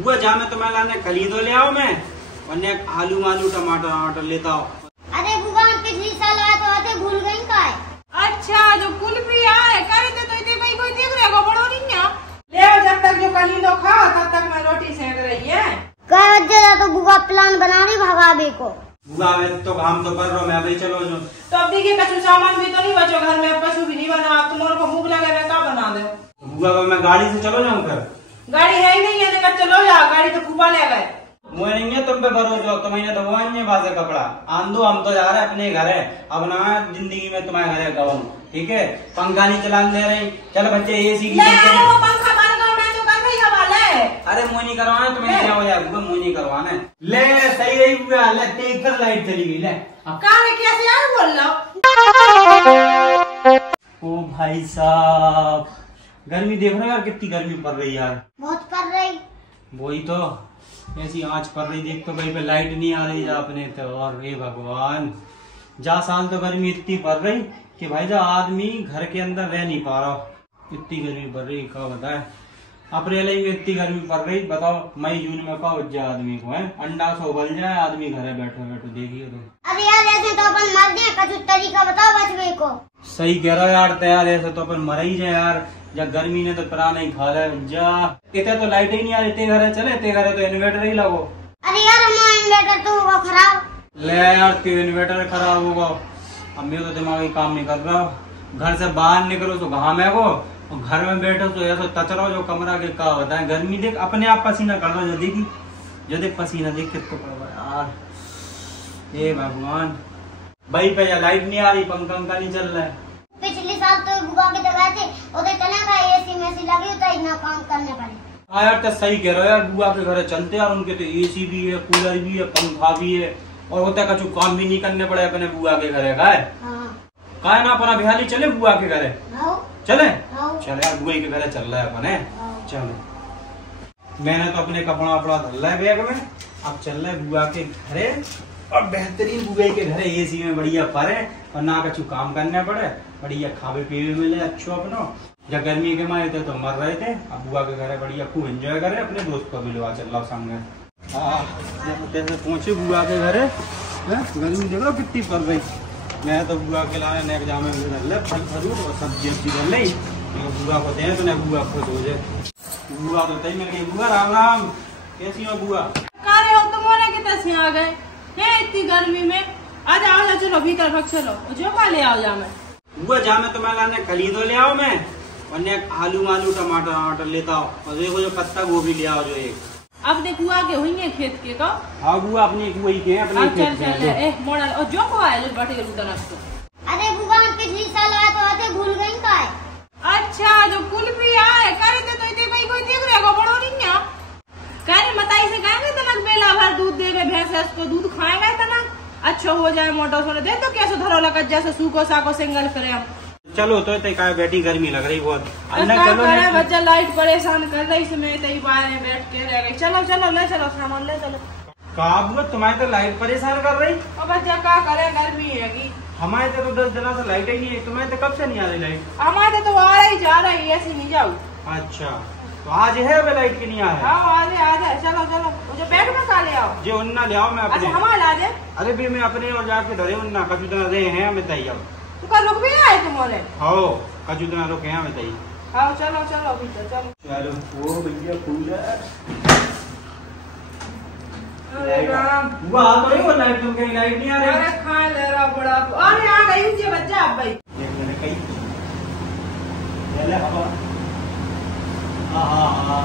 बुआ जा मैं तुम्हें लाने खरीदो ले आओ मैं वरना आलू मालू टमाटर वमाटर लेता हो। अरे बुआ पिछली साल आया तो आते भूल गई का है। अच्छा जो कुल्फी आए करे तो इतने भाई कोई देख रहेगा बड़ो नहीं है ले आओ जब तक जो कलीदो खाओ तब तक मैं रोटी सेक रही है। कह वजह तो बुआ प्लान बना रही भगावे को। बुआ तो काम तो कर रहा मैं अभी चलो जो तो अब देखिए कछु सामान भी तो नहीं बचो घर में, अब कछु भी नहीं बना, आप तुम्हारे को भूख लगे मैं क्या बना दो। बुआ मैं गाड़ी से चलो जाऊँ कर गाड़ी है ही नहीं है लेकर चलो जा, गाड़ी तो फूफा ले गए। मुझे नहीं है तुम पे भरोसा, तुम्हें तो भगवान ने बात कपड़ा आंदो हम तो जा रहे अपने घर है अब ना जिंदगी में तुम्हारे घर गवाऊं ठीक है। पंखा नहीं चलाने दे रही चलो बच्चे एसी की पंखा बंद करो मैं तो कर रही हवाले। अरे मुझे नहीं करवाना तुम्हें क्या हो जाएगा मुझे नहीं करवाना ले सही रही हुआ ले देख कर लाइट चली गई ले कहा कैसे यार बोल रहा ओ भाई साहब गर्मी देख रहे हो यार कितनी गर्मी पड़ रही यार। बहुत पड़ रही वही तो ऐसी आंच पड़ रही देख तो कहीं पे लाइट नहीं आ रही जा अपने तो और रे भगवान जा साल तो गर्मी इतनी पड़ रही कि भाई जा आदमी घर के अंदर रह नहीं पा रहा इतनी गर्मी पड़ रही क्या बताए। अप्रैल में इतनी गर्मी पड़ रही बताओ मई जून में क्या जाए आदमी को है अंडा से उबल जाए आदमी घर बैठे बैठे देखिए तो। अरे यार ऐसे तो अपन मर जाए कुछ तरीका बताओ बचने को। सही कह रहा यार तैयार ऐसे तो अपन मर ही जाए यार जब गर्मी ने तो प्राण नहीं खा रहा जा इतने तो लाइट ही नहीं आ रही ते घर चले ते घर तो इन्वर्टर ही लगो। अरे यार हमारा इन्वर्टर तो होगा खराब। ले यार ते इन्वर्टर खराब होगा अब मेरे तो दिमाग ही काम नहीं कर रहा घर से बाहर निकलो तो घाम है वो और घर में बैठो तो ऐसा तचरा जो कमरा के क्या होता है गर्मी देख अपने आप पसीना कर रहा जल्दी की जल्दी पसीना देख कितना पड़ रहा यार ये भगवान भाई पे लाइट नहीं आ रही पंखा नहीं चल रहा है। पिछले साल तो बुआ के जगह थे उधर चला का एसी में सी लगी तो इतना काम करने पड़े। हाँ यार तो सही कह रहे हो यार बुआ के घर चलते यार उनके तो एसी भी है कूलर भी है पंखा भी है और होता है कछु काम भी नहीं करने पड़े अपने बुआ के घर का है ना अपना बिहाली चले बुआ के घर चले चले यार बुआ के घर चल रहा है अपने चलो मैंने तो अपने कपड़ा वपड़ा धल रहा है बैग में अब चल रहा है बुआ के घरे और बेहतरीन बुआ के घरे एसी में बढ़िया परे और ना कछु काम करने पड़े बढ़िया खावे पीवे मिले अच्छो अपनो जब गर्मी के मारे थे तो मर रहे थे अब बुआ के घर बढ़िया खूब एंजॉय करे अपने दोस्त को भी लो चल रहा संग जैसे पहुंचे बुआ के घरे गर्मी देख लो कितनी पड़ रही मैं तो बुआ के लाने नेक जामे फल फरूट और सब्जी कर ली बुआ को दे तो बुआ खुद हो जाए बुआ तो तय मिल गई बुआ राम राम कैसी हो बुआ कार्य हो तुम होने कितने आ गए है इतनी गर्मी में आज आओ चलो भीतर भग चलो जो खा ले आओ जा मैं बुआ जा मैं तुम्हें लाने खरीदो ले आओ मैं वरना आलू मालू टमाटर वमाटर लेता हो और देखो जो पत्ता गोभी ले आओ जो एक अपने कुआ के हुई है खेत के का। हाँ बुआ अपनी वही के अपने खेत के मोड़ा और जो को आया जो बाटे के तो। अरे बुआ पिछली साल आया तो आते भूल गई का है। अच्छा जो कुल्फी आए करे तो इतने भाई कोई देख रहेगा बड़ो नहीं है करे मताई से कहेंगे तनक बेला भर दूध देवे भैंस उसको दूध खाएगा तनक अच्छा हो जाए मोटा सोने दे तो कैसे धरो लगा जैसे सूखो साको सिंगल करे हम चलो तो बेटी गर्मी लग रही बहुत चलो बच्चा लाइट परेशान कर रही इसमें तई बाहर बैठ के रह गई चलो चलो ले चलो सामान ले चलो कहा तुम्हारे तो लाइट परेशान कर रही अब बच्चा क्या करे गर्मी है हमारे तो 10 दिनों से लाइट ही नहीं है तुम्हारे तो कब से नहीं आ रही लाइट हमारे तो आ रही जा रही ऐसी नहीं जाऊ। अच्छा तो आज है अब लाइट की नहीं आया आज है चलो चलो मुझे बैग में खा ले आओ जो उन्ना ले आओ मैं अपने अच्छा हमारा ला दे अरे भी मैं अपने और जाके धरे उन्ना कभी दिन रहे हैं हमें तैयार तू का रुक भी आए तुम्हारे हो कजू दिन रुके हैं हमें तैयार हाँ चलो चलो भीतर चलो चलो वो भैया फूल है अरे राम वो आ तो नहीं वो लाइट तुम कहीं लाइट नहीं आ रही अरे खा ले रहा बड़ा अरे आ गई मुझे बच्चा अब भाई एक मिनट कहीं हवा हाँ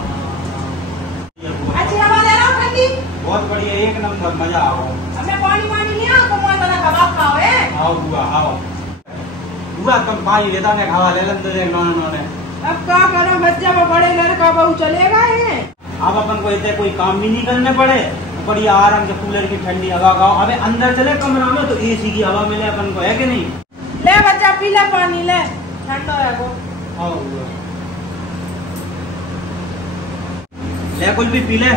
अच्छी हवा ले रहा हूँ ठंडी बहुत बढ़िया एक नंबर मजा आओ हमें पानी नहीं आओ तो मैं बना कबाब खाओ है आओ बुआ तुम पानी लेता ने हवा ले लेते देख नौने अब क्या करो बच्चा में बड़े लड़का बहू चलेगा है अब अपन को इतने कोई काम भी नहीं करने पड़े बढ़िया आराम से कूलर की ठंडी हवा खाओ अबे अंदर चले कमरा में तो एसी की हवा मिले अपन को है कि नहीं। ले बच्चा पी ले पानी ले ठंडा है वो आओ ले कुल्फी पी ले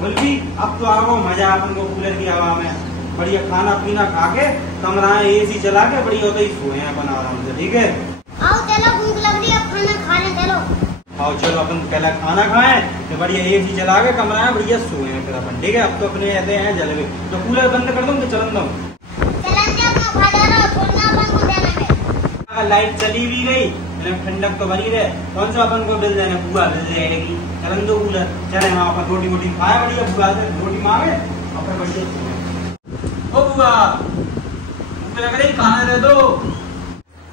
कुल्फी अब तो आओ मजा अपन को कूलर की हवा में बढ़िया खाना पीना खा के कमरा एसी चला के बढ़िया होता ही सोए अपन आराम से ठीक है। आओ चलो भूख लग रही है खाना खाने चलो। और चलो अपन पहला खाना खाएं तो बढ़िया एसी चला के कमरा में बढ़िया सोए हैं फिर अपन, ठीक है। अब तो अपने ऐसे हैं जलवे, तो कूलर बंद कर दूँ कि चलन दो? लाइट चली भी गई, ठंडक तो बनी रहे, कौन सा अपन को बिल देना, बुआ बिल देगी, चलन दो कूलर। चले वहाँ अपन रोटी वोटी खाए बढ़िया, बुआ से रोटी मांगे और फिर बढ़िया। ओ बुआ भूख लग रही, खाना दे दो।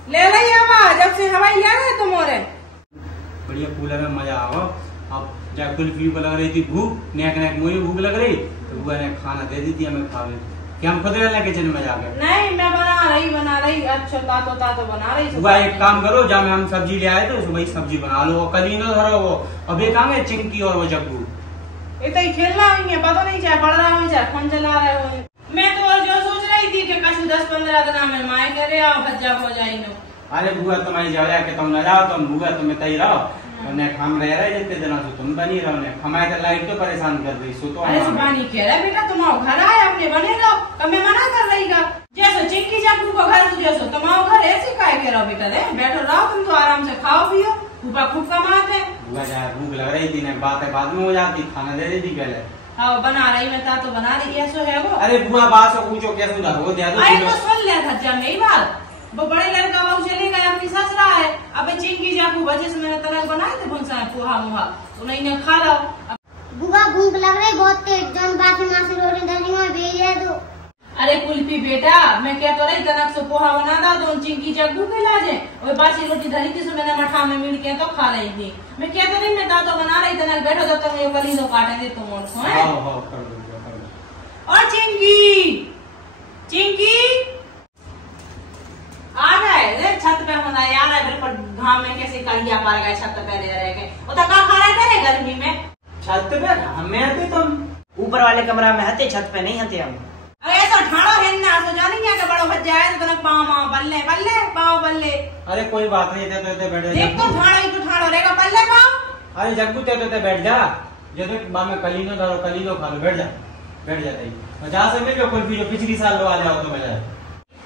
ले रही हवा, जब से हवाई ले रहे तुम और बढ़िया कूलर में मजा आओ। अब जब कुल्फी को लग रही थी भूख, नेक नेक मुझे भूख लग रही तो बुआ ने खाना दे दी थी हमें खावे, कि हम खुद रहना किचन में जाके। नहीं मैं बना रही अच्छा तातो बना रही। बुआ एक काम करो, जब हम सब्जी ले आए तो सुबह सब्जी बना लो, कल ही ना धरो वो अब एक आगे चिंकी और वो जग्गू। ये तो खेलना ही है, पता नहीं चाहे पढ़ रहा हो चाहे फोन चला रहे हो। मैं तो जो सोच रही थी कि कछु 10-15 दिन में माए करे और भज्जा हो जाएंगे। अरे बुआ तुम्हारी जाया कि तुम न जाओ, तुम बुआ तुम्हें तय रहो, उन्हें हम रह रहे जितने दिनों से तुम बनी रहो, हमारे तो लाइट तो परेशान कर रही सो। तो अरे सुबानी कह रहा बेटा तुम्हारा घर आए अपने बने रहो, तो मैं मना कर रही का जैसे चिंकी जाकू को घर जैसो तुम्हारा घर ऐसे काय कह रहा बेटा रे, बैठो रहो तुम तो आराम से खाओ पियो, फूफा खूब कमाते। बुआ जाए भूख लग रही थी, बातें बाद में हो जाती, खाना दे देती पहले। हाँ बना रही मैं तो बना रही ऐसो है वो। अरे बुआ बात से पूछो कैसे उधर हो दिया अरे तो सुन लिया था जब मेरी बात, वो बड़े लड़का वो चले गए अपनी ससुरा है, अब चिंकी जाकू वजह से मैंने तलक बनाए थे भूसा पोहा मुहा तो नहीं खा लो। बुआ भूख लग रही बहुत तेज, जौन बाकी माँ से रोटी धनी में भेज है तो। अरे कुल्फी बेटा मैं क्या तो रही तनक से पोहा बना था तो चिंकी जाकू के लाजे और बासी रोटी धरी थी सो मैंने मठा में मिल के तो खा रही थी। मैं क्या तो रही मैं तो बना रही तनक बैठो जब तक ये कली तो काटे दे तुम और चिंकी आ गए छत पे होना यार है बिल्कुल घाम में कैसे कलिया पार गए छत पे रह गए वो तो कहाँ खा रहे थे गर्मी में छत पे घाम में आते तुम, ऊपर वाले कमरा में हते, छत पे नहीं हते हम। अरे तो ठाड़ो है ना तो जाने क्या कि बड़ो बच जाए तो पाँव बल्ले बल्ले पाँव बल्ले। अरे कोई बात नहीं, ते बैठ जा। देख तो ठाड़ो रहेगा बल्ले पाँव। अरे जग्गू ते बैठ जा, जब बाद में कलीनो धरो कलीनो खा लो, बैठ जाता ही जहाँ से मिल लो कुल्फी जो पिछली साल लो आ जाओ तो मजा।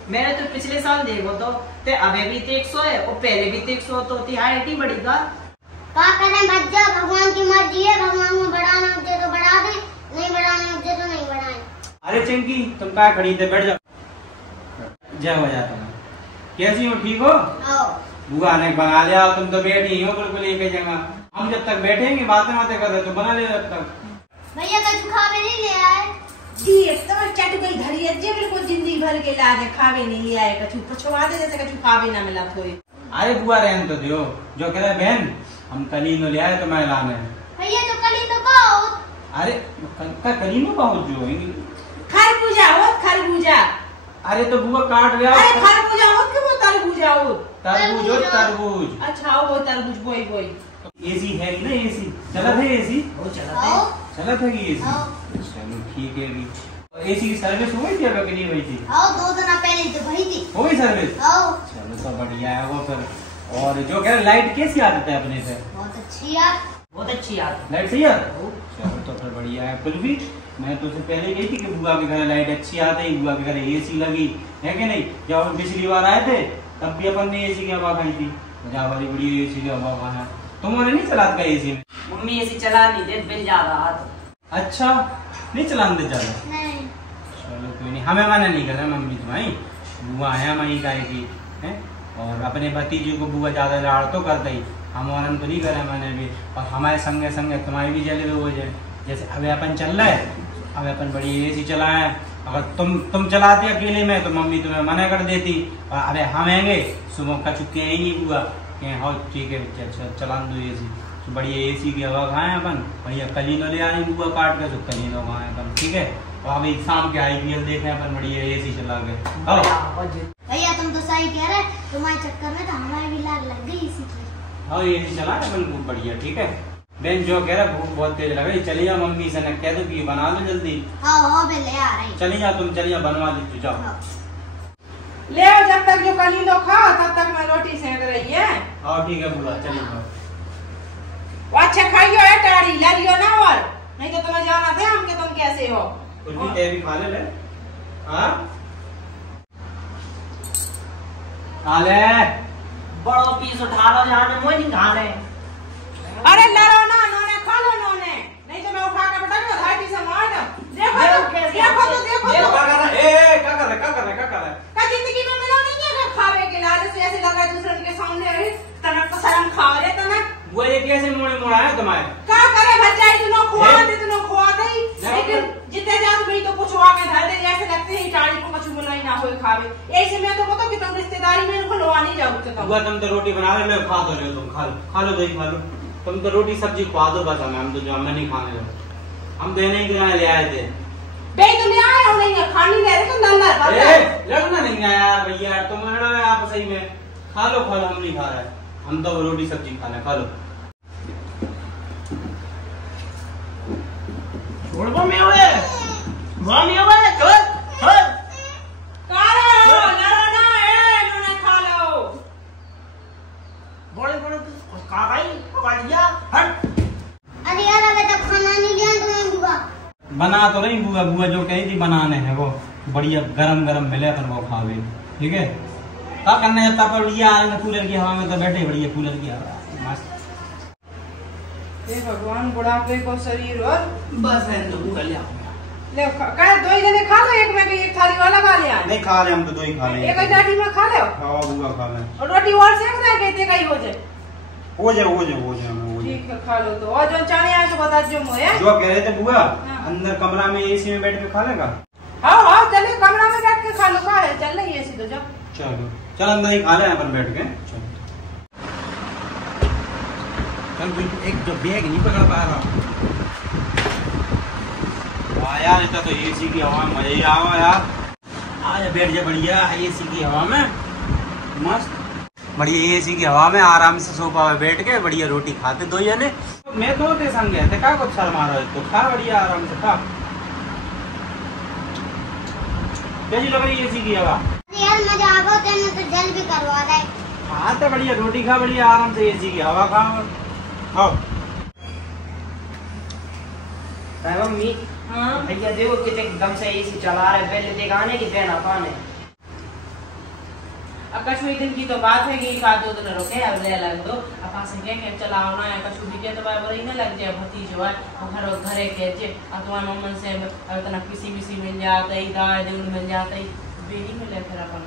मैंने तो पिछले साल देखो तो ते अबे भी 100 है और पहले भी 100 तो तिहाई बड़ी का क्या करें बच्चा, भगवान की मर्जी है, भगवान को बढ़ाना होते तो बढ़ा दे, नहीं बढ़ाने होते तो नहीं बढ़ाए। अरे चिंकी तुम क्या खड़ी थे, बैठ जाओ। जय हो जाता है, कैसी हो, ठीक हो? बुआ ने बना लिया, तुम तो बैठी हो बिल्कुल एक जगह। हम जब तक बैठेंगे बातें कर रहे तो बना ले जब तक। भैया कल खावे नहीं ले आए जी तो चट गई धरी अज्जे बिल्कुल जिंदगी भर के लाजे खावे नहीं ले आए, कछु पछवा दे जैसे कछु खावे ना मिला कोई। अरे बुआ रहन तो दियो, जो कह रहे बहन हम कलीनो ले आए तो मैं लाने। भैया तो कलीनो बहुत। अरे कलीनो बहुत जो खरबूजा हो खरबूजा। अरे तो बुआ काट ले। अरे खरबूजा हो कि वो तरबूजा हो? तरबूज हो तरबूज। अच्छा वो तरबूज बोई। एसी है ना, एसी चला था, एसी चला था कि एसी। चलो ठीक है भी। एसी की सर्विस हो गई थी अब कि नहीं हुई थी? 2 दिन पहले तो हुई थी। हो गई सर्विस? चलो तो बढ़िया है वो फिर। और जो कह रहे लाइट कैसी आदत है अपने से? बहुत अच्छी यार, बहुत अच्छी यार, लाइट सही है। चलो तो फिर बढ़िया है। कुल्फी मैं तुझसे पहले गई थी कि बुआ के घर लाइट अच्छी आती है, बुआ के घर एसी लगी है कि नहीं। जब हम पिछली बार आए थे तब भी अपन ने एसी की हवा खाई थी, जहाँ वाली बड़ी एसी की हवा खाया। तुमने नहीं चलाता एसी में? मम्मी एसी चला नहीं दे, बिल जा रहा था। अच्छा नहीं चलाने दे ज्यादा? नहीं। चलो कोई नहीं, हमें मना नहीं कर रहे मम्मी तुम्हारी, बुआ है मई का की है। और अपने भतीजे को बुआ ज्यादा लाड़ तो करता ही, हम औरन तो नहीं करे मैंने भी। और हमारे संगे संगे तुम्हारी भी जले हो जाए, जैसे अभी अपन चल रहा है, अभी अपन बड़ी एसी चलाए। अगर तुम चलाते अकेले में तो मम्मी तुम्हें मना कर देती, और अरे हम आएंगे सुबह का चुके हैं ही बुआ के हाँ ठीक है चला दो एसी। तो बढ़िया एसी की हवा खाएं अपन, बढ़िया कलीनो ले आए बुआ काट के, तो कलीनो खाएं अपन, ठीक है। और अभी शाम के IPL देखें अपन बढ़िया एसी चला के। भैया तुम तो सही कह रहे, तुम्हारे चक्कर में तो हमारी भी लाग लग गई इसी की। हाँ एसी चला अपन खूब बढ़िया, ठीक है। बहन जो कह रहा भूख बहुत तेज लग रही, चली जाओ मम्मी से न कह दो कि बना लो जल्दी। हाँ मैं ले आ रही। चली जाओ तुम, चलिए बनवा ली जाओ। ले आओ, जब तक जो कलीनो खाओ तब तक मैं रोटी सेक रही है। हाँ ठीक है बुआ, चलिए जाओ। अच्छा खाइयो है टाड़ी लालियो ना, और नहीं तो तुम्हें जाना था हम के तुम कैसे हो। कुछ भी भी खा ले। हाँ खा ले, बड़ो पीस उठा लो, जहाँ मुझे नहीं खाने। वो ये कैसे मोड़े मोड़ा है तुम्हारे? का करे बच्चा इतना खुआ दे लेकिन जितने जात भाई तो कुछ आगे धर दे ऐसे लगते हैं टाड़ी को कुछ मिलना ही ना होए खावे। ऐसे में तो पता कि तुम रिश्तेदारी में खुलवा नहीं जाओ। हुआ तुम तो रोटी बना ले खा दो रहे हो, तुम खा लो दही खा लो। तुम तो रोटी सब्जी खवा दो बस हमें, हम तो जो हमें नहीं खाने दो। हम देने ही दिलाए ले आए थे। बे तो ले आए हम नहीं खानी ले रहे तो नल्ला लड़ना नहीं आया यार भैया, तुम लड़ा है आप सही में। खा लो हम नहीं खा रहे, हम तो रोटी सब्जी खाना। खा लो। छोड़ वो में हुए छोड़ छोड़ खा लो। बोले का भाई बढ़िया हट। अरे यार अबे तक खाना नहीं लिया तुम्हें बुआ। बना तो नहीं बुआ, बुआ जो कही थी बनाने हैं वो बढ़िया गरम गरम मिले अपन वो खावे। ठीक है क्या करना है, तब बढ़िया कूलर की हवा में तो बैठे, बढ़िया कूलर की हवा मस्त। हे भगवान बुढ़ापे को शरीर और बस है तो बुआ ले ले दो ही जने खा लो। एक में एक थाली वाला खा लिया नहीं खा ले, हम तो दो ही खा ले। एक जाटी में खा लो। खाओ बुआ खा ले। और रोटी और सेक रहे कहते कहीं हो जाए। हो जाए ठीक है खा लो। तो और जो चाहे आए तो बता जो मोए जो कह रहे थे बुआ अंदर कमरा में एसी में बैठ के खा लेगा। हाँ चले कमरा में बैठ के खा लो। का है चल रही एसी तो जाओ। चलो चल अंदर ही खा ले अपन बैठ के। चल एक जो बैग नहीं पकड़ पा रहा यार, इतना तो एसी की हवा में मजा ही आवा यार। आज बैठ जा बढ़िया एसी की हवा में मस्त, बढ़िया एसी की हवा में आराम से सोफा में बैठ के बढ़िया रोटी खाते दो जने। मैं तो ते संग गए थे, का कुछ शर्मा रहा है तो खा बढ़िया आराम से खा। कैसी लग रही है एसी की हवा? यार मजा आ गया तेने तो जल भी करवा दे। हाँ तो बढ़िया रोटी खा, बढ़िया आराम से एसी की हवा खा। आओ मम्मी। हाँ भैया देखो कितने दम से एसी चला रहे, पहले देखा आने की पहना पाने। अब कछु दिन की तो बात है कि एक आध दो दिन रुके अब ले लग दो अपा से के चलाओ ना है कछु भी के तो बाय बड़ी न लग जाए भतीजो है घर घरे के जे अब तुम्हारे मम्मन से अब तना किसी मिल जाता है दाल दूध मिल जाता है बेरी में ले फिर अपन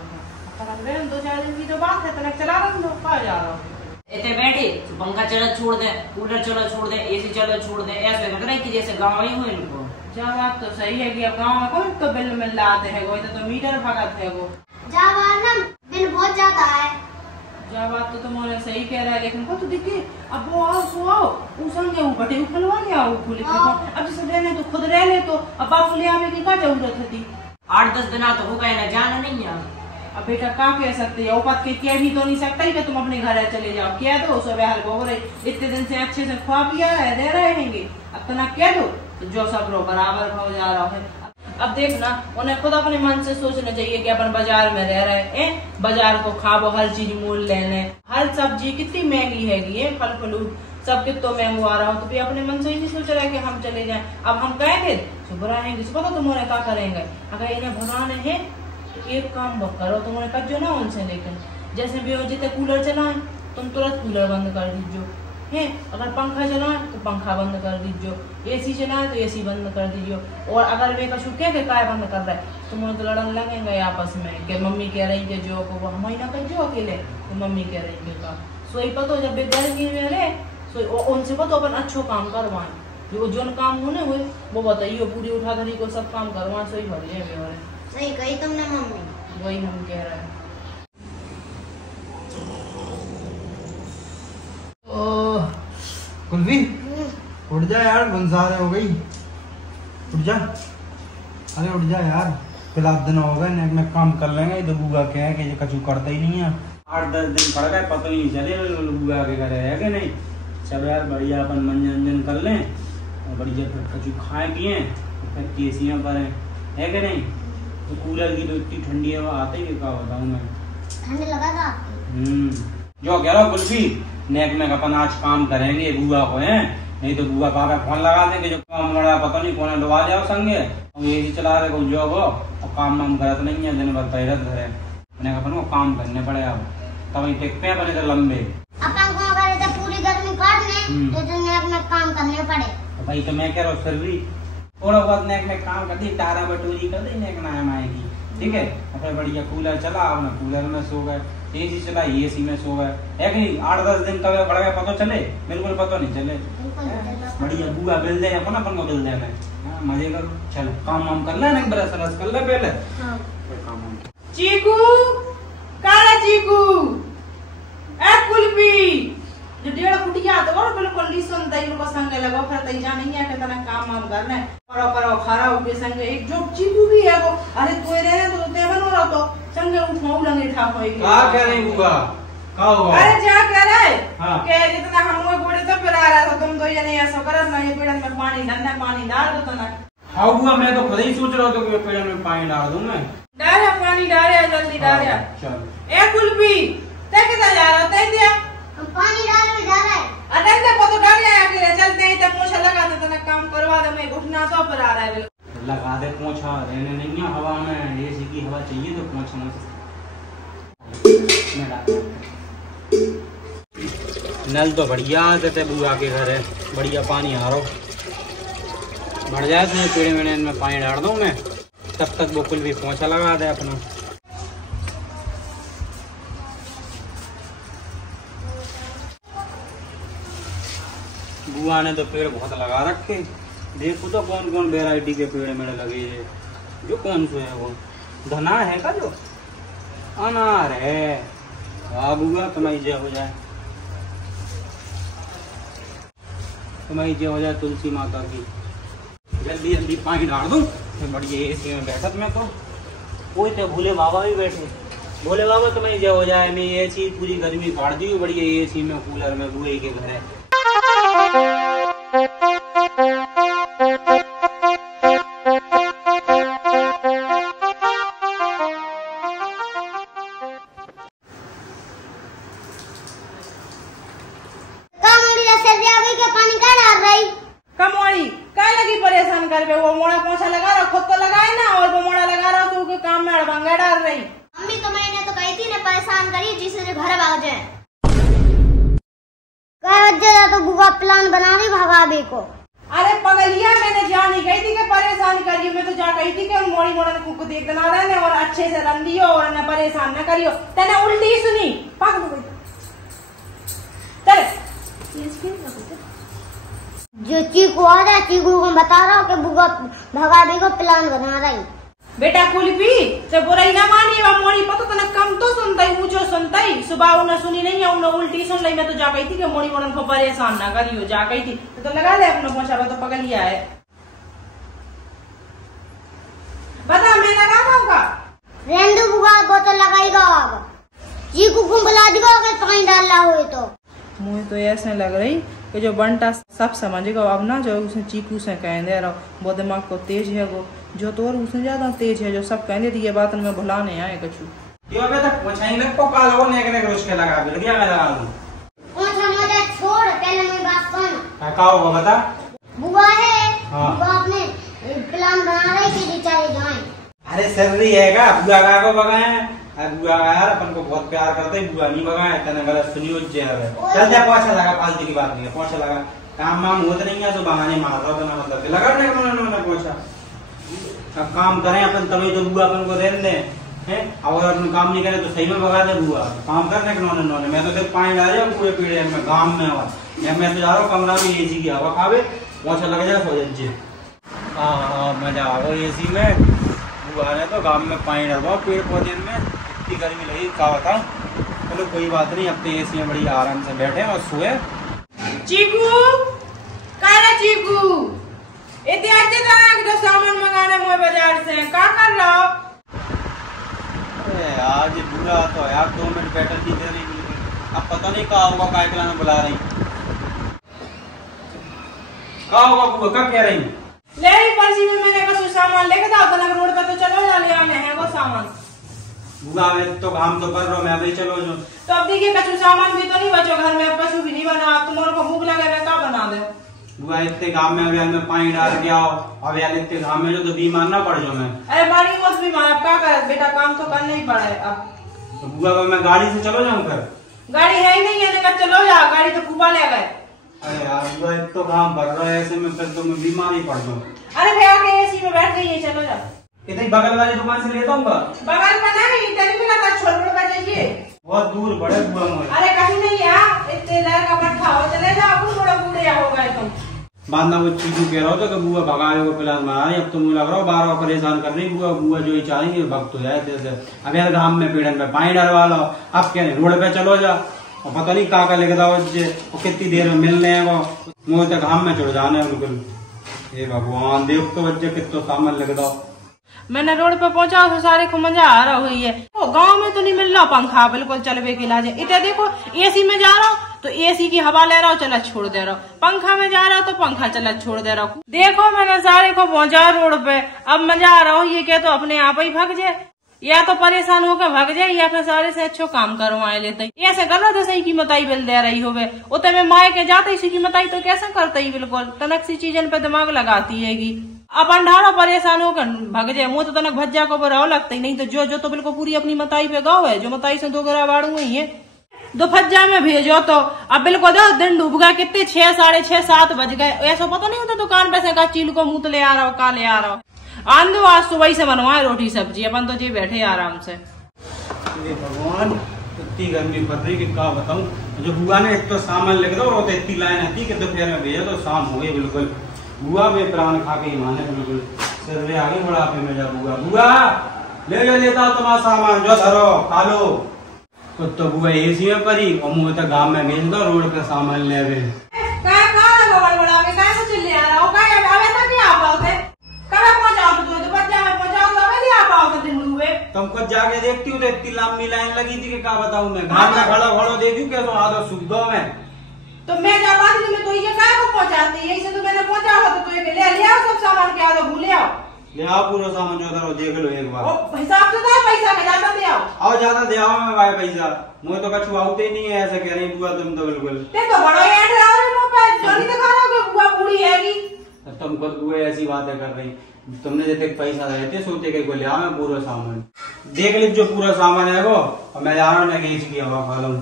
रे दो चार दिन की तो बात है तना चला रहा दो पा जा रहा हूं। इतने बैठे पंखा चला छोड़ दे, कूलर चला छोड़ दे, एसी चला छोड़ दे, ऐसे लग रहा है कि जैसे गाँव ही हुए इनको। जा बात तो सही है कि अब गाँव में कौन तो बिल मिल लाते है वो तो मीटर भगत है वो। जा ना बिल बहुत ज्यादा है। जा बात तो तुम्हारे सही कह रहा है लेकिन को तो दिखे अब वो आओ सो आओ उसेंगे वो बटे उखलवा के आओ खुले अब जैसे रहने तो खुद रह ले तो अब बाप ले आवे की क्या जरूरत थी। 8-10 दिन तो होगा ना, जाना नहीं है। अब बेटा क्या कह सकते है औपत के कह भी तो नहीं सकता ही कि तुम अपने घर चले जाओ। कह दो सब हाल हो रहे इतने दिन से अच्छे से खा पिया है रह रहे हैंगे अब तना कह दो तो जो सब रो बराबर हो जा रहा है। अब देखना उन्हें खुद अपने मन से सोचना चाहिए कि अपन बाजार में रह रहे हैं, बाजार को खाबो हर चीज मूल लेने, हर सब्जी कितनी महंगी है, फल फ्रूट सब कितना महंगा आ रहा हो तो भी अपने मन से ही नहीं सोच रहा है कि हम चले जाएं। अब हम कहेंगे तो बुराएंगे पता तुम्हारे क्या करेंगे। अगर इन्हें भगाने हैं तो एक काम करो तुम्हारे कज्जो ना उनसे, लेकिन जैसे भी हो जितने कूलर चलाए तुम तुरंत कूलर बंद कर दीजिए है, अगर पंखा चलाए तो पंखा बंद कर दीजिए, एसी चलाए तो एसी बंद कर दीजिए। और अगर वे कछु कह के काय बंद कर रहा है तुम तो लड़न लगेंगे आपस में कि मम्मी कह रही है जो को वो हम ही ना कर जो अकेले तो मम्मी कह रही है का सोई पतो जब गर्मी में रहे सो उनसे पतो अपन अच्छो काम करवाए जो जोन काम होने हुए वो बताइए पूरी उठा धरी को सब काम करवाए सोई बढ़िया व्यवहार। सही कही तुमने मम्मी, वही हम कह रहे हैं। कुल्फी उठ जा यार, गुंजार हो गई, उठ जा। अरे उठ जा यार, फिलहाल दिन हो गए नेक में काम कर लेंगे। तो बुआ क्या है कि कछु करता ही नहीं है, 8-10 दिन पड़ गए पता ही नहीं चले बुआ के घर है कि नहीं। चलो यार बढ़िया अपन मनोरंजन कर लें और बढ़िया फिर कछु खाए पिए फिर केसियाँ पर है कि नहीं। तो कूलर की तो इतनी ठंडी हवा आती है क्या बताऊँ मैं, ठंड लगा था। जो कह रहा हूँ कुल्फी नेक में अपन आज काम करेंगे बुआ को है, नहीं तो बुआ पापा फोन लगा देंगे जो काम लड़ा पता नहीं कौन डुबा जाओ संगे एसी चला रहे को जॉब हो और काम वाम करत नहीं है दिन भर पैरत घरे मैंने अपन को काम करने पड़े अब तभी टेक पे अपने लंबे अपन को अगर इधर पूरी गर्मी काटने तो नेक में काम करने पड़े। भाई तो मैं कह रहा हूँ फिर भी थोड़ा बहुत नेक में काम कर दी, तारा बटोरी कर दी नेक ना आएगी ठीक है। अपने बढ़िया कूलर चला अपना कूलर में सो गए एसी चला एसी में सो गए है कि 8-10 दिन कब बढ़ गया पता चले? बिल्कुल पता नहीं चले। बढ़िया बुआ बिल दे अपन को बिल दे में मजे करो। चलो काम वाम कर ले, ब्रश रस कर ले पहले। चीकू काला चीकू ए कुल्फी जो 1.5 फुटिया तो और बिल्कुल लिसन तई को संग लगो फिर तई जाने है के तना काम वाम करना है पर खरा हो के संग एक जो चीकू भी है वो। अरे तू रे तो ते बनो रहा तो संग उठाऊ लंगे ठा होई का कह रही बुआ? का हुआ? अरे जा कह रहे हाँ। के जितना हम वो गोड़े तो फिर आ रहा था तुम तो ये नहीं ऐसा करत ना ये पेड़ में पानी धंधा पानी डाल दो तना। हाँ बुआ मैं तो खुद ही सोच रहा था कि पेड़ में पानी डाल दूं मैं। डाले पानी डाले जल्दी डाले। चल ए कुल्फी ते किधर जा रहा ते दिया हम पानी डालने जा रहे हैं। अरे को तो डाल आया कि चलते ही तब पोछा लगा दे तना काम करवा दे मैं घुटना तो पर आ रहा है बिल्कुल। लगा दे पोछा, रहने नहीं है हवा में, एसी की हवा चाहिए तो पोछा में डाल। नल तो बढ़िया आते बुआ के घर है, बढ़िया पानी आ रहा बढ़ जाए तो पेड़ वेड़े में पानी डाल दूं मैं, तब तक वो कुल भी पोछा लगा दे अपना। बुआ ने तो पेड़ बहुत लगा रखे, देखो तो कौन कौन वेराइटी के पेड़ मेरे लगे है। जो कौन से है वो धना है का जो अनार है। वाह बुआ तुम्हारी जय हो जाए, तुम्हारी जय हो जाए तुलसी माता की। जल्दी जल्दी पानी डाल दूं मैं, बढ़िया एसी में बैठत में तो कोई तो भोले बाबा भी बैठे। भोले बाबा तुम्हारी जय हो जाए, मैं एसी पूरी गर्मी काट दी बढ़िया एसी में कूलर में बुए के घर है। कमोड़ी क्या लगी परेशान कर पे? वो मोड़ा पोछा लगा रहा, खुद तो लगाए ना, और वो मोड़ा लगा रहा तो काम में अड़भंगा डाल रही। मम्मी तो मैंने तो कही थी ना परेशान करी जिससे घर भाग जाए। तो बुआ प्लान बना रही भगावे को। अरे पगलिया मैंने जान नहीं गई थी कि परेशान करियो, मैं तो जा कही थी कि मोड़ी मोड़ा ने कुक देख देना रहने और अच्छे से रन दियो और न परेशान न करियो। तेने उल्टी सुनी पागल हो गई। जो चीकू आ रहा है, चीकू को बता रहा हूँ कि बुआ भगावे को प्लान बना रही। बेटा कुल्फी से बुराई ना मानी, मोड़ी पता तो न कम तो सुनता ही ऊंचो सुनता ही। सुबह उन्हें सुनी नहीं है, उन्हें उल्टी सुन ली। मैं तो जा कही थी कि मोड़ी मोड़न को परेशान ना करियो, जा कही थी तो लगा ले अपना पोछा। तो पगलिया है, बता मैं लगा दूंगा। रेंडू बुआ को तो लगाएगा, चीकू को बुला देगा अगर पानी डालना हो तो। मुझे तो ऐसे लग रही कि जो बंटा सब समझेगा अब ना, जो उसने चीकू से कह दे रहा वो दिमाग को तेज है, वो जो तो उसने ज्यादा तेज है, जो सब कह दे ये बात में भुलाने आए कछु। ये अबे तक पोछाएंगे को काला वो नेक उसके लगा दे गया, मैं लगा दूं। पोछा मुझे छोड़, पहले मेरी बात सुन। का होगा बता? बुआ है, हाँ। बुआ अपने प्लान बना रही थी चले जाएं। अरे सर्दी है का बुआ का को भगाए? बुआ यार अपन को बहुत प्यार करते, बुआ नहीं भगाए तेने गलत सुनियो जे है। चल जा पोछा लगा, फालतू की बात नहीं है, पोछा लगा। काम वाम होता नहीं है तो बहाने मारता तो ना मतलब लगा दे उन्होंने पोछा। अब काम करें अपन तभी तो बुआ अपन को रहने दे हैं, और अपन काम नहीं करे तो सही में भगा दे बुआ। काम करने के नौने मैं तो सिर्फ पानी डाल रहा हूँ पूरे पीड़े में गाँव में। और मैं तो जा रहा हूँ कमरा में एसी की हवा खावे, पोछा लग जाए सो जाए। हाँ मैं जा रहा हूँ एसी में, बुआ ने तो गाँव में पानी डलवाओ पेड़ पौधे में, इतनी गर्मी लगी क्या बताऊं। चलो कोई बात नहीं, अब तो एसी में बड़ी आराम से बैठे और सोए। चीकू काला चीकू इत्यादि जो सामान मंगाने मोए बाजार से क्या कर रहा हो? आज बुरा तो यार 2 मिनट बैठल थी दे रही, अब पता नहीं क्या होगा, काय कलाने बुला रही क्या होगा बुआ कब कह रही? ले पर्ची में मैंने कुछ सामान लेके जाओ तो रोड पे तो चलो जा ले आने हैं वो सामान। बुआ मैं तो काम तो कर रहा हूँ, मैं अभी चलो जो। तो अब देखिए कछु सामान भी तो नहीं बचो घर में, कछु भी नहीं बना, तुम्हारे को भूख लगे मैं क्या बना दे? बुआ इतने काम में अभी मैं पानी डाल के आओ, अब यार इतने काम में जो तो बीमार ना पड़ जाओ मैं। अरे बाड़ी मत बीमार, अब क्या करे बेटा, काम तो करना ही पड़ा है अब। तो बुआ मैं गाड़ी से चलो जाऊँ फिर? गाड़ी है ही नहीं है, चलो जा, गाड़ी तो फूफा ले गए। अरे यार बुआ एक तो काम कर रहा है ऐसे में, फिर तो मैं बीमार ही पड़ जाऊँ। अरे भैया के एसी में बैठ गई है, चलो जा। इतनी बगल वाली दुकान से लेता हूँ बगल में नहीं, तेरी मिला था छोड़ पर जाइए। बहुत दूर बड़े बुआ मोए। अरे कहीं नहीं यार, इतने लहर का बैठा हो चले जाओ, थोड़ा बूढ़े हो गए तुम। बाद में वो चीजू कह रहा था कि बुआ भगाए को प्लान बना रही, अब तो मुझे लग रहा हो बार परेशान कर रही बुआ। बुआ जो ही चाहेंगे भक्त हो जाए जैसे। अगर घाम में पेड़न में पानी डलवा लो, अब क्या रोड पे चलो जा और पता नहीं का लिख दो कितनी देर में मिलने हैं वो मुझे तो घाम में चढ़ जाने बिल्कुल। ये भगवान देख तो बच्चे कितना सामान लिख दो। मैंने रोड पे पहुंचा तो सारे को मजा आ रहा हुई है। वो गांव में तो नहीं मिल रहा पंखा बिल्कुल चलवे के इलाज। इधर देखो एसी में जा रहा हूँ तो एसी की हवा ले रहा हूँ, चला छोड़ दे रहा हूँ। पंखा में जा रहा हूँ तो पंखा चला छोड़ दे रहा हूँ। देखो मैंने सारे को पहुंचा रोड पे, अब मजा आ रहा हूँ। ये क्या तो अपने आप ही भाग जाए, या तो परेशान होकर भाग जाए, या फिर सारे से अच्छो काम करवाए लेते। ऐसे कर रहा था सही की बताई बिल दे रही हो उतने में माए के जाते इसी की बताई तो कैसे करते ही बिल्कुल। तनक सी चीजन पे दिमाग लगाती है अपन ढारो परेशान होकर भग जाए। मुँह तो तनक भज्जा को बराव लगता ही नहीं। तो जो तो बिल्कुल पूरी अपनी मताई पे गाँव है, जो मताई से 2 गरा बाड़ू ही है। दो फज्जा में भेजो तो अब बिल्कुल दो दिन डूब गया। कितने 6, साढ़े 6, 7 बज गए। ऐसा पता नहीं होता दुकान पे से का चील को मुँह ले आ रहा हो, का ले आ रहा हो। आंदो आज सुबह से बनवाए रोटी सब्जी, अपन तो जी बैठे आराम से। भगवान इतनी गर्मी पड़ रही कि क्या बताऊं। जो बुआ ने एक तो सामान लिख दो और तो इतनी लाइन आती कि दोपहर में भेजा तो शाम हो गई बिल्कुल। बुआ में प्राण खा के ही माने बिल्कुल। सिर आगे बुढ़ापे में जा बुआ बुआ ले लेता तुम्हारा सामान जो धरो खा लो। तो बुआ एसी में पड़ी और मुँह तक गाँव में भेज दो रोड पे सामान ले आवे। तुम खुद जाके देखती हूँ तो इतनी लंबी लाइन लगी थी कि क्या बताऊँ मैं। घर में खड़ो देखी क्या तो आधा सुविधा में। तो मैं जा पाती तुम्हें तो ये काय को पहुंचाती है। इसे तो मैंने पहुंचा हो तो ले लिया सब सामान के आओ भूले आओ। ले आओ पूरा सामान जो करो देख लो एक बार। हिसाब से तो पैसा का ज्यादा दे आओ। ज्यादा दे आओ मैं भाई पैसा। मुझे तो कछु आउट ही नहीं है ऐसे कह रही बुआ तुम तो बिल्कुल। तो बड़ा जो नहीं दिखा रहा बुआ बूढ़ी है। तुम खुद बुआ ऐसी बातें कर रही। तुमने जैसे पैसा रहते सोचे कि ले आओ मैं पूरा सामान। देख लीजिए जो पूरा सामान है वो और मैं जा रहा हूँ एसी की हवा खा लूँ।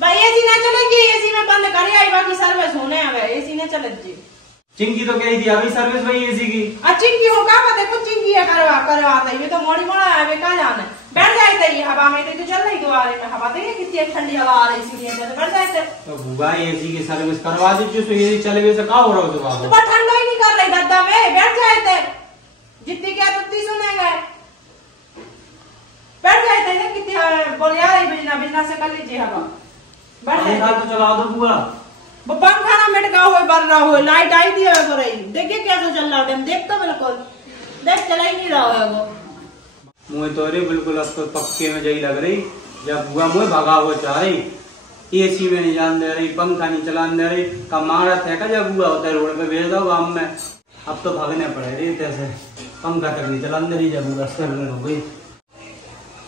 भाई एसी न चलेगी, एसी में बंद करे आई बाकी सर्विस होने हमें एसी न चलेगी। चिंकी तो कही थी अभी सर्विस वही एसी की। चिंकी हो का पता कुछ चिंकी है करवाता है। ये तो मोड़ी मोड़ा है कहा जाना बैठ जाते ही हवा में तो चल रही दोबारे में हवा देखिए कितनी ठंडी हवा आ रही इसीलिए बैठ जाते। तो बुआ एसी की सर्विस करवा दीजिए तो एसी चले गए से क्या हो रहा हो तो ठंडा ही नहीं कर रही गद्दा में बैठ जाते जितनी क्या उतनी सुनेंगे। बैठ जाते हैं कितनी बोल यार बिजना से कर लीजिए हवा बैठ जाए तो चला दो बुआ। वो पंखा ना मिटका हुआ बर रहा हो लाइट आई थी हो रही देखिए कैसे चल रहा है देख तो बिल्कुल देख चला ही नहीं रहा है वो। मुझे तो अरे बिल्कुल अब तो पक्के में जही लग रही जब बुआ मुझे भगा हुआ चाह रही। एसी में नहीं जान दे रही, पंखा नहीं चलाने दे रही। कमारा थे का जब बुआ होता है रोड पे भेज दो गाँव में। अब तो भागने पड़े रही जैसे पंखा तक नहीं चलाने दे रही। जब बुआ सर हो गई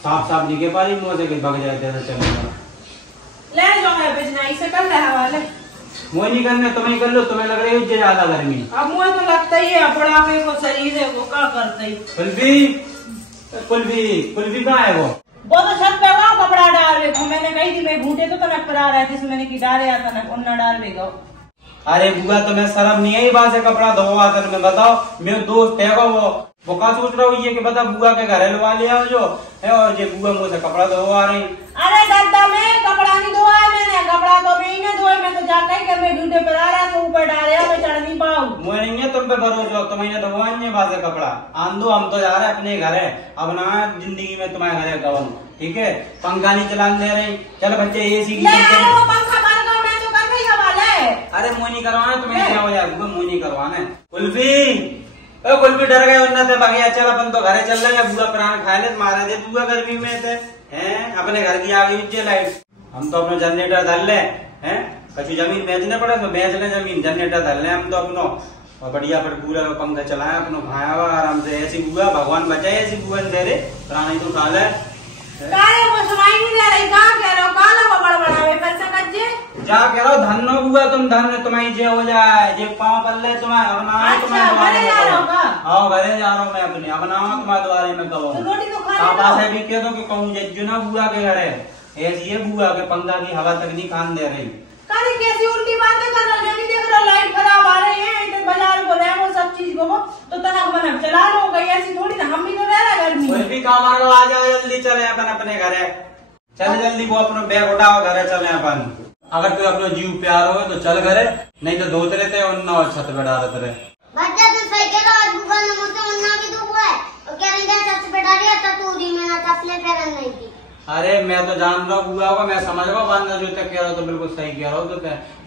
साफ साफ नहीं के पा रही मुँह से भाग जाए ऐसा चलेगा। ले जो है बिजना इसे कर ले हवाले मुझे नहीं करने तुम्हें कर लो। तुम्हें लग रही है ज्यादा गर्मी। अब मुझे तो लगता ही है बुढ़ापे को शरीर है वो क्या करते ही। कुल्फी कहाँ है वो तो छत पे वहाँ कपड़ा डाल रहे थे। मैंने कही थी मैं घूटे तो तनक पर आ रहा है मैंने की डाले तनक उन्ना डाल देगा। अरे बुआ तुम्हें शर्म नहीं है बात से कपड़ा धोवा कर मैं बताओ। मेरे दोस्त है वो क्या सोच रहा हूँ ये कि बता बुआ के घर लवा लिया जो है और ये बुआ मुझसे कपड़ा धोवा रही। अरे दादा में कपड़ा नहीं धोआ मैंने कपड़ा तो भी नहीं धोए। मैं तो जाकर ही मैं ड्यूटी पर आ रहा तो ऊपर डाल रहा मैं चढ़ नहीं पाऊँ। मुझे नहीं है तुम पे भरोसा तुम्हें धोवा नहीं बात है कपड़ा। आंदो हम तो जा रहे अपने घर है अब ना जिंदगी में तुम्हारे घर है गवन ठीक है। पंखा नहीं चलाने दे रही। चलो बच्चे एसी की अरे मुँह नहीं करवाना तुम्हें क्या हो जाए मुँह नहीं करवाना है। कुल्फी डर गए उन्ना से भागे। चल अपन तो घरे चल रहे बुआ प्राण खा ले मारा दे बुआ गर्मी में थे हैं अपने घर की आगे उज्जे लाइट। हम तो अपना जनरेटर धर ले हैं कछु जमीन बेचने पड़े तो बेच ले जमीन जनरेटर धर ले हम तो अपनो और बढ़िया पर पूरा पंखा चलाया अपनो खाया हुआ आराम से। ऐसी बुआ भगवान बचाए ऐसी बुआ दे रहे प्राणी तो खा ले। जा कह रहा धनो बुआ तुम धन तुम्हारी जे हो जाए जे पाँव पल्ले तुम्हारे अब ना तुम्हारे हाँ घरे जा रहा हूँ मैं अपने अब ना तुम्हारे द्वारे में कहूँ पापा से भी कह दो कि कहूँ जो ना बुआ के घर है ऐसी है बुआ के पंखा की हवा तक नहीं खान दे रही। कैसी उल्टी बातें कर रहा है देख रहा लाइट खराब आ रही है बाजार को रहे वो सब चीज को तो तनक बना चला लो गई ऐसी थोड़ी ना हम भी तो रह रहे घर में। कोई भी काम आ जाओ जल्दी चले अपन अपने घर है। चल जल्दी वो अपना बैग उठाओ, घरे चले अपन। अगर तू अपना जीव प्यार हो तो चल घरे, नहीं तो धोते रहते और छत पे डालते रहे। बच्चा तू सही कह रहा, आज बुआ ने मुझसे उन्ना की धूप है और कह रही है छत पे डाली है तो तू दी मैंने चप्पलें पहन नहीं थी। अरे मैं तो जान रहा हूँ बुआ को, मैं समझ रहा हूँ बांधना जो तक कह रहा हो तो बिल्कुल सही कह रहा हो। तो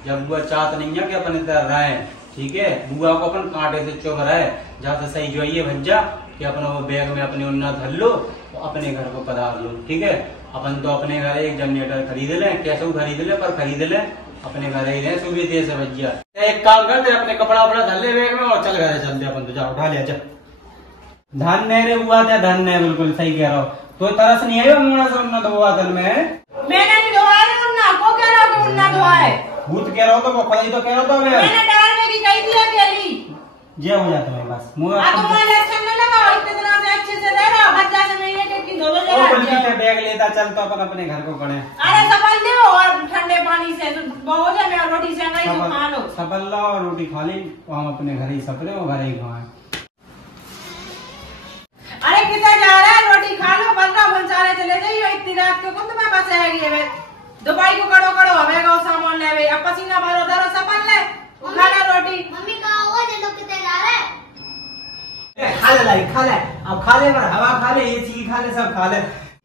जब बुआ चाहत नहीं है कि अपन इधर रहे, ठीक है, बुआ को अपन कांटे से चुभ रहे, जहाँ से सही जो है भज्जा कि अपना वो बैग में अपने उन्ना धर लो तो अपने घर को पधार लो, ठीक है। अपन तो अपने घर एक जनरेटर खरीद ले, कैसे खरीद ले पर खरीद ले, अपने घर ही रहे सुविधा से भज्जा। एक काम करते अपने कपड़ा वपड़ा धर ले बैग में और चल घर चलते अपन, तो जा उठा लिया जा। धन नहीं रे बुआ, क्या धन नहीं, बिल्कुल सही कह रहा हो। तो तरस नहीं है मुड़ा से उन्ना तो बुआ दल में मैंने नहीं धोया रे उन्ना को, कह रहा हो उन्ना धोया है। भूत कह रहा हो तो वो खुद ही तो कह रहा था। मैंने डालने की कही थी अकेली जे हो जाता है बस मुझे तुम्हारे अच्छा न लगा, इतने दिनों से अच्छे से रह रहा बच्चा से नहीं है कि दो जगह बैग लेता चल तो अपन अपने घर को पड़े। अरे सफल दे और ठंडे पानी से बहुत है, मैं रोटी से नहीं तो खा लो। सफल ला और रोटी खा ली, हम अपने घर ही सपने और घर ही खाए। अरे कितना जा रहा है, रोटी खा लो, 15 भंसारे चले जाइए इतनी रात को कौन तुम्हारे पास है दुबई को कड़ो कड़ो हमें गो सामान ले अब पसीना भरो धरो सफल ले खा ले रोटी। मम्मी कहा हुआ जे लोग कितने जा रहे हैं? खा ले लाई, खा ले, अब खा ले, पर हवा खा ले, ये चीज खा ले, सब खा ले।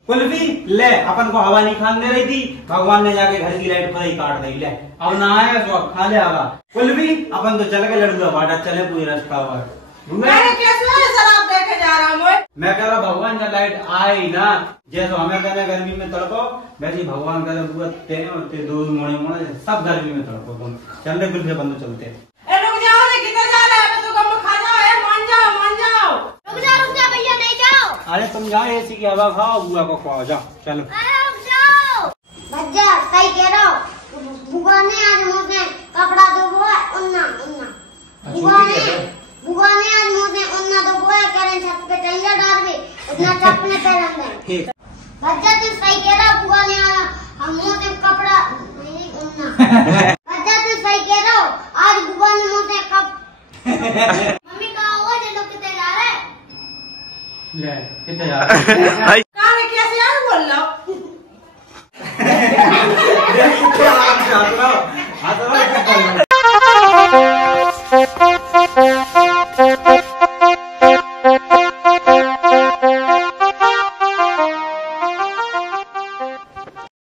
कुल्फी ले, अपन को हवा नहीं खाने दे रही थी, भगवान ने जाके घर की लाइट पर ही काट दी। ले अब ना आया तो अब खा ले हवा। कुल्फी अपन तो चल के लड़ुआ बाटा चले पूरी रास्ता हुआ। शराब देखे जा रहा हूँ मैं कह रहा भगवान जब लाइट आई ना, जैसे हमें कहने गर्मी में तड़पो, वैसे ही भगवान कह रहे दो मोड़े मोड़े सब गर्मी में तड़पो तुम। चल रहे कुल्फी अपन तो चलते। रुक जाओ रे, कितना जा रहा है, तो कम खा जाओ, मान जाओ मान जाओ। रुक जा भैया, नहीं जाओ। अरे तुम जाओ एसी की हवा खाओ, बुआ को खाओ, जाओ चलो। अरे रुक जाओ भज्जा, सही कह रहा हो। बुआ ने आज मुझे कपड़ा धोया उन्ना बुआ ने आज मुझे उन्ना धोया, कह रहे छत पे चल डाल दे इतना चप्पलें पहन दे। भज्जा तू सही कह रहा, बुआ ने हम मुझे कपड़ा नहीं उन्ना। भज्जा तू सही कह रहा हो, आज बुआ ने मुझे मम्मी कहा हुआ जे लोग कितने जा रहे हैं? ले कितने जा रहे हैं? कहाँ में कैसे यार बोल रहा हूँ?